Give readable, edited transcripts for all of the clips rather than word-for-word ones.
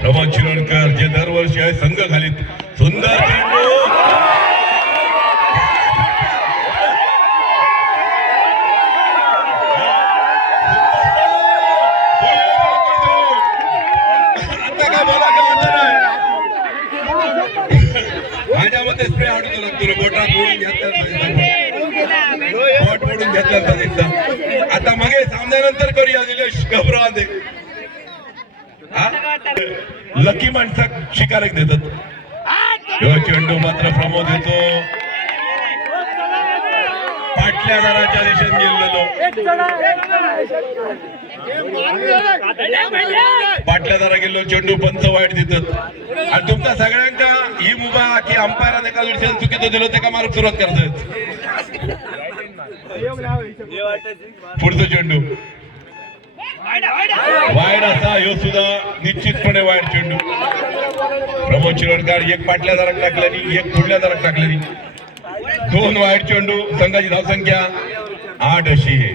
प्रमोद शिरोडकर जे दरवर्षी आहे संघ घालीत सुंदर चेंडू माझ्या मते स्प्रे आवडतो लागतो बोटात मोडून घेतला आता मागे सामन्यानंतर करूया निलेश घबरा दे लकी माणसा शिकारक देतात चेंडू मात्र प्रमोद येतो पाटल्या दराच्या दिशेने गेलेलो पाटल्या दरा गेलो चेंडू पंच वाईट देतात आणि तुमच्या सगळ्यांका ही मुभा की अंपायरान एका दिवशी चुकीचं दिलं ते का मार्ग सुरुवात करतात पुढचं चेंडू वाईड असा ह्यो सुद्धा निश्चितपणे वाईड चेंडू प्रमोद शिरोडकर एक पाटल्या दराक टाकल्यानी एक पुढल्या दराक टाकल्यानी दोन वाईड चेंडू संघाची धावसंख्या 8 अशी आहे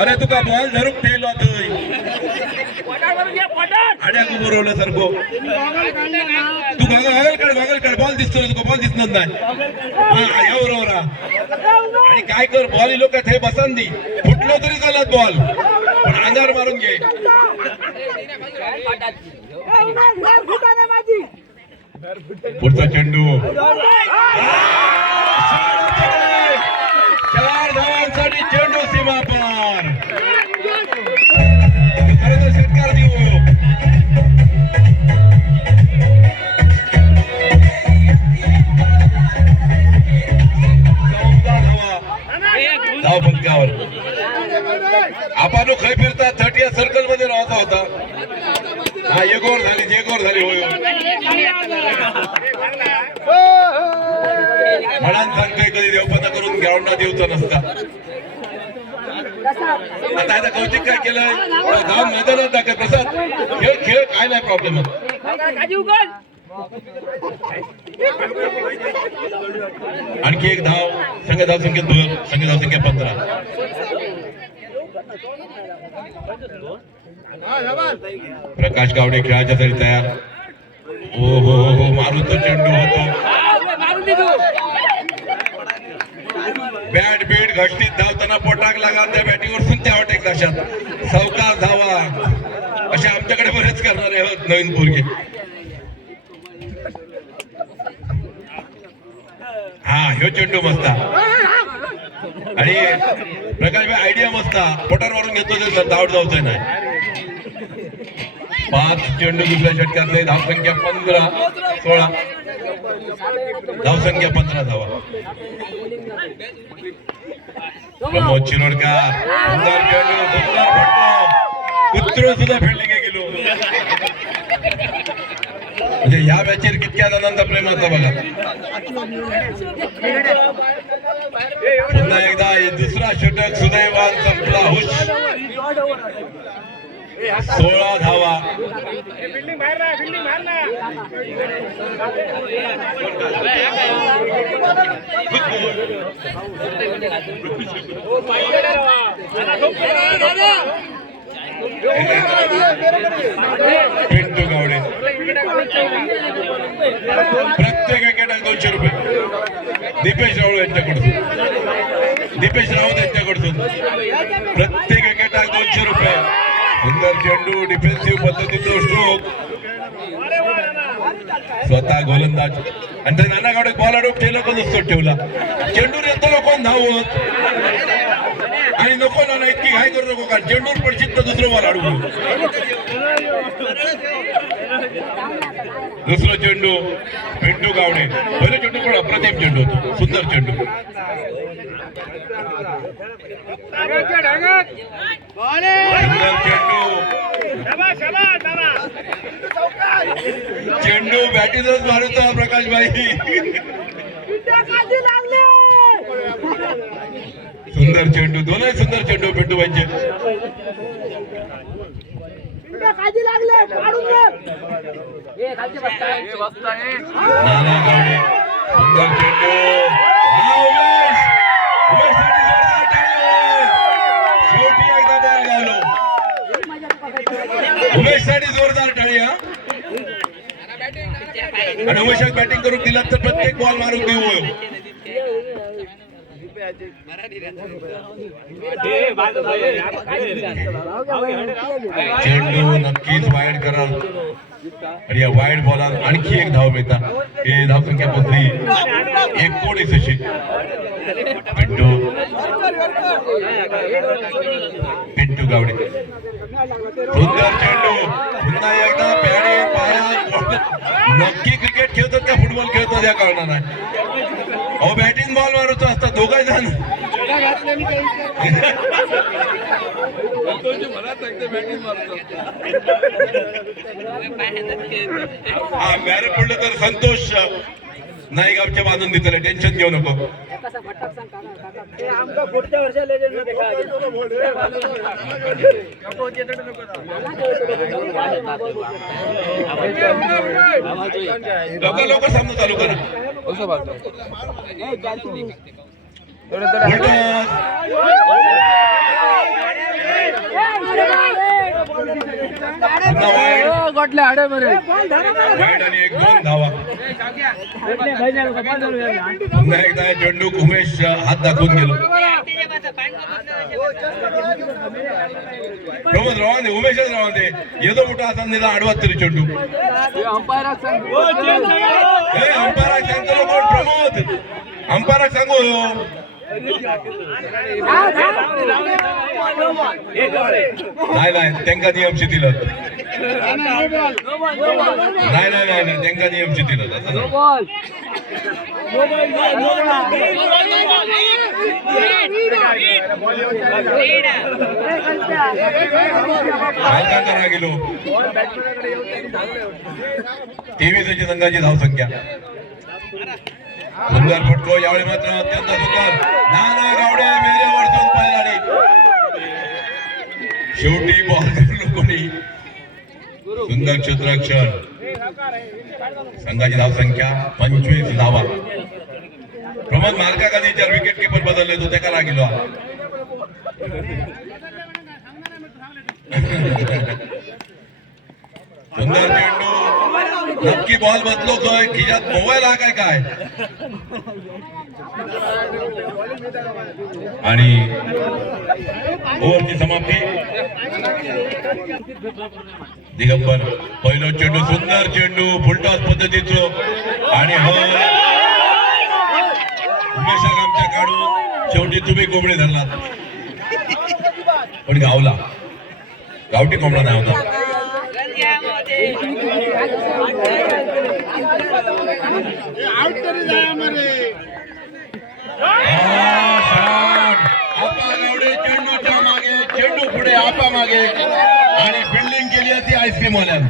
अरे तुका बॉल धरूक ठेवलो आड्या बरोवलं सारखो तू गॉगल काढ बॉल दिसतो तुका बॉल दिसणार नाही बरोबर आणि काय कर बॉल लोक हे बसन दी फुटलो तरी चालत बॉल पण अंधार मारून घे पुढचा चेंडू 4 धावांसाठी चेंडू सीमा पार खरं तर षटकार देऊ धाव पंक्यावर आपण खय फिरता 30 सर्कल मध्ये राहता होता हा एक ओव्हर झाली होय म्हणान सांगतोय कधी देवपता करून ग्राउंडला देऊचा नसता आता आता कौतिक काय केलंय धाव मैदानात दाखल प्रसाद खेळ काय नाही प्रॉब्लेम आणखी एक धाव संघ धावसंख्येत भर संघ धावसंख्या 15 प्रकाश गावडे खेळाच्यासाठी तयार हो मारू तो चेंडू होतो बॅट बीट घटतीत धावताना पोटाक लागा त्या बॅटिंगवर सुद्धा एक दशात सावकाश धावा असे आमच्याकडे बरेच करणारे आहोत नवीन पोरगे हा ह्यो चेंडू मस्ता आणि प्रकाश भाई आयडिया मस्ता पोटार मारून घेतो धावत जाऊच नाही 5 चेंडू दुसऱ्या षटकातले धावसंख्या 15-16 धावसंख्या 15 धावा प्रमोद शिरोडकर सुंदर चेंडू सुंदर फटको कुत्रो सुद्धा फेडले गेलो म्हणजे या मॅचेर कितक्या जणांचा प्रेम असता बघा पुन्हा एकदा दुसरा षटक सुदैवान संपला हुश 16 धावा पिंटू गावडे प्रत्येक विकेटात 200 रुपये दीपेश राऊत यांच्याकडून प्रत्येक विकेटात 200 रुपये सुंदर चेंडू डिफेन्सिव्ह पद्धतीचा स्ट्रोक स्वतः गोलंदाज आणि त्या नाना गावडे बॉल अडवून ठेवला पण नसतो ठेवला चेंडू येतो लोक धावत आणि नको ना इतकी घाई करू नको का चेंडूर पडशील तर दुसरं बॉल अडवू दुसरं चेंडू पिंटू गावडे पहिले चेंडू पण अप्रतिम चेंडू होतो सुंदर चेंडू चेंडू बॅटीतच मारतो प्रकाश भाई सुंदर चेंडू दोनही सुंदर चेंडू पिंटू भाईचे सुंदर चेंडू आणि उमेशाक बॅटिंग करून दिला तर प्रत्येक बॉल मारून देऊ. चेंडू नक्कीच वाईड कराल आणि या वाईड बॉलात आणखी एक धाव मिळतात. हे धावसंख्या पोहोचली 19 अशी. पिंटू गावडे सुंदर चेंडू पुन्हा एकदा पॅडे पाया. नक्की क्रिकेट खेळतात का फुटबॉल खेळतात या कारणाने. अहो बॅटिंग बॉल मारतो असतात दोघा जण. हा मॅरे पडलं तर संतोष नाही गावच्या बांधून देतले. टेन्शन घेऊ नको. लोक सामना चालू करा. आणि 1-2 धावा. पुन्हा एकदा चेंडू उमेश हात दाखवून गेलो. प्रमोद रावंदे उमेशच रावंदे येतो मोठा हातात निला आडवात तरी चेंडू. अंपायराक सांगतो कोण प्रमोद. अंपायराक सांगू नाही नाही त्यांना नियम शिथिल. नाही नाही नाही त्यांना नियम शिथिल. करा गेलो 23 संघाची धावसंख्या. सुंदर फटको यावेळी मात्र अत्यंत सुंदर. नाना गावडे मेरेवर जाऊन पाहिला. शेवटी बॉल कोणी सुंदर क्षेत्ररक्षण. संघाची धावसंख्या 25 धावा. प्रमोद मार्काखाली विकेट किपर बदलले तो त्याला गेलो. सुंदर चेंडू नक्की बॉल बदलो काय खिशात मोबाईल हा काय आणि ओव्हरची समाप्ती. दिगंबर पहिलो चेंडू सुंदर चेंडू फुलटॉस पद्धतीचो आणि उमेशा आमच्या काढून शेवटी तुम्ही कोंबडे धरलात पण गावला. गावठी कोंबडा नाही होता. चेंडूच्या मागे चेंडू पुढे आपा मागे आणि फिल्डिंग केली होती आईस्क्रीम वाल्यानं.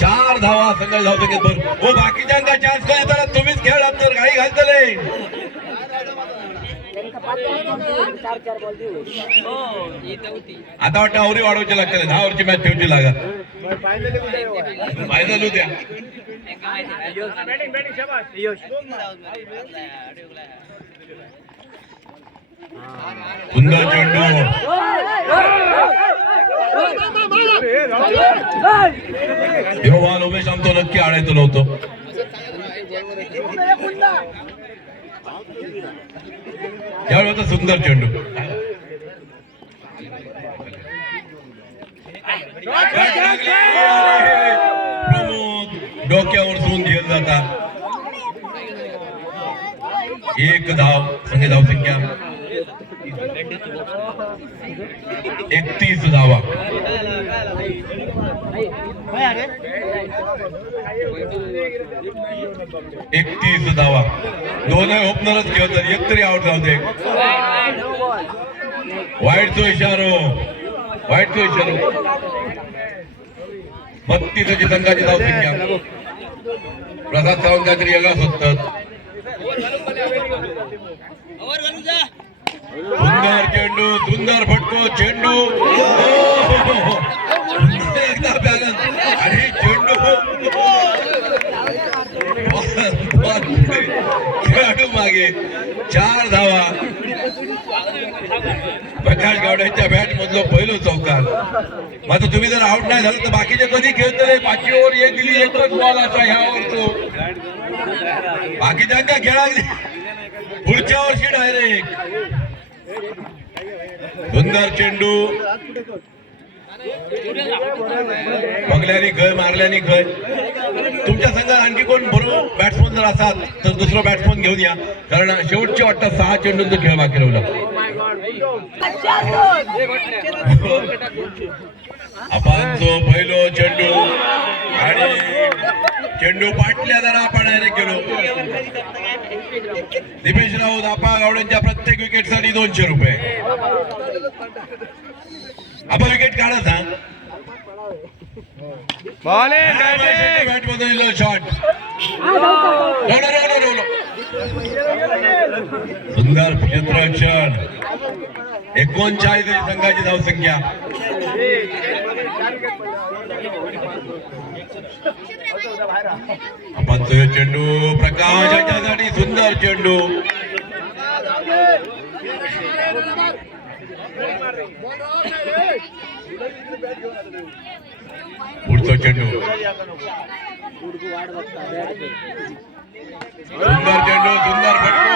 4 धावा संघ धावतो बरोबर. बाकीच्यांना चान्स कधी तर तुम्हीच खेळलात तर काही घालतले. आता वाटतं आवरी वाढवायची लागते. 10 ओव्हरची मॅच ठेवची लागत. फायनल उद्या सुंदर चेंडू उमेश आमतो नक्की आडायचं नव्हतं. यावेळी होता सुंदर चेंडू. प्रमोद डोक्यावर सून घेऊन जातात. 1 धाव. संघ धावसंख्या 31 धावा. दोनही ओपनरच खेळतात. एक तरी आउट जाऊ दे. वाईटचा इशारो 32 संघाची धावसंख्या. प्रसाद सावंत काहीतरी वेगळाच होतात. सुंदर चेंडू सुंदर फटको चेंडू एकदा बॅलन्स आणि चेंडू खेळाडू मागे 4 धावा. प्रकाश गावड्यांच्या बॅट मधलो पहिलो चौकार. मात्र तुम्ही जर आउट नाही झालं तर बाकीचे कधी खेळतले. 5 ओव्हर एक दिली, एकच बॉल असा ह्या ओव्हरचो. बाकीच्यांका खेळा पुढच्या वर्षी डायरेक्ट. सुंदर चेंडू बगल्यानी खय मारल्यानी खय. तुमच्या संघात आणखी कोण बरोबर बॅट्समन जर असाल तर दुसरा बॅट्समन घेऊन या, कारण शेवटचे वाटतं 6 चेंडूंचा खेळ बाकी राहिला. अपांचो पहिलो चेंडू आणि चेंडू पाटल्या जरा आपण डायरेक्ट गेलो. दिपेश राऊत आपा गावड्यांच्या प्रत्येक विकेट साठी 200 रुपये. आपण विकेट काढा सांग. बॅट मधून शॉट. सुंदर क्षेत्ररक्षण. 39 संघाची धावसंख्या. आपण चेंडू प्रकाश याच्यासाठी सुंदर चेंडू. पुढचा चेंडू सुंदर चेंडू. सुंदर फटको.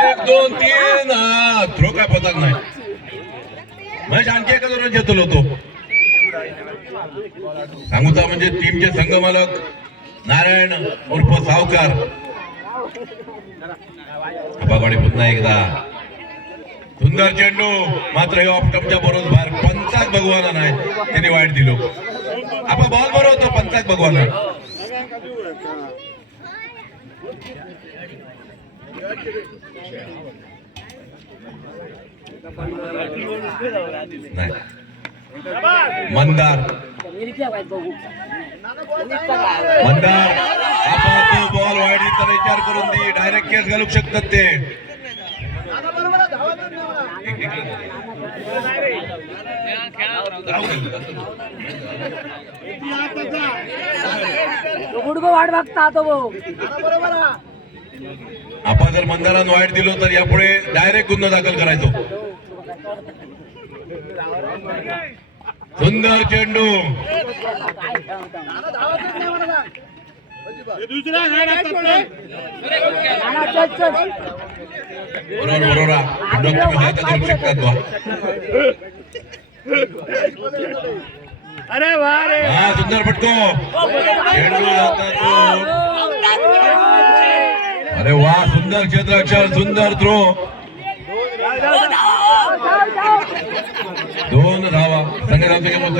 1 2 3 थ्रो काय पतक नाही. महेश आणखी एका जोरात घेतलो होतो. सांगूचा म्हणजे टीमचे संघमालक नारायण उर्फ सावकार. बाबाकडे पुन्हा एकदा सुंदर चेंडू. मात्र हे ऑप्टमच्या बरोबर बाहेर. पंचाक भगवाना नाही, त्याने वाईट दिलो. आपण बॉल बरोबर होतो. पंचाक भगवाना नाही. मंदार मंदार आपण तो बॉल वाईट तर विचार करून दे. डायरेक्ट केस घालू शकतात ते. वाट बघता तो. आपण जर मंदारान वाईट दिलो तर यापुढे डायरेक्ट गुन्हा दाखल करायचो. सुंदर चेंडू. बरोबर शकतात बा. अरे वा रे. हा सुंदर फटको. चेंडू जातात. अरे वा सुंदर क्षेत्ररक्षण. सुंदर थ्रो. 2 धावा. संघाची किंमत